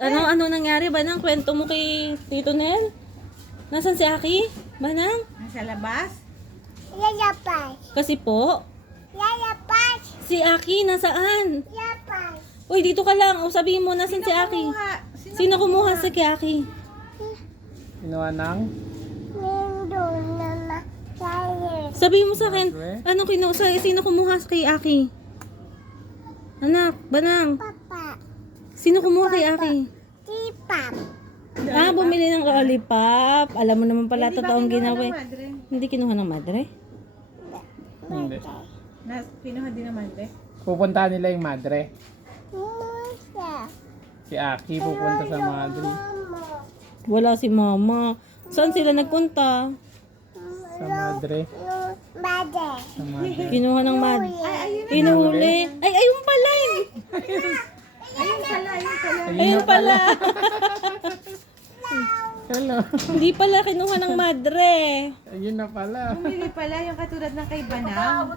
Ano nangyari, Banang? Kwento mo kay Tito Nel? Nasaan si Aki? Banang? Nasa labas? Lalapas. Kasi po, Lalapas. si Aki nasaan? Lapas. Uy, dito ka lang. O sabihin mo, nasaan si Aki? Sino kumuha sa kay Aki? Kinuha ng Nindo na masaya. Sabihin mo sa akin, Madre? sino kumuha kay Aki? Anak, Banang, Papa. sino kumuha kay Aki? Tipap. Bumili ng lollipop. Alam mo naman pala, totoong ginawa. Madre. Hindi kinuha ng madre? Hindi. Pinuha din ng madre. Pupuntahan nila yung madre. Musa. Si Aki pupunta sa madre. Mama. Wala si mama. Saan sila nagpunta? Sa madre. Bade. Sa madre. Kinuha ng madre. Ayun na. Inuhuli. Ay, ayun pala eh. Ayun pala. Hello. Hindi pala kinuha ng madre. Ayun na pala. Bumili pala yung katulad ng kay Banang.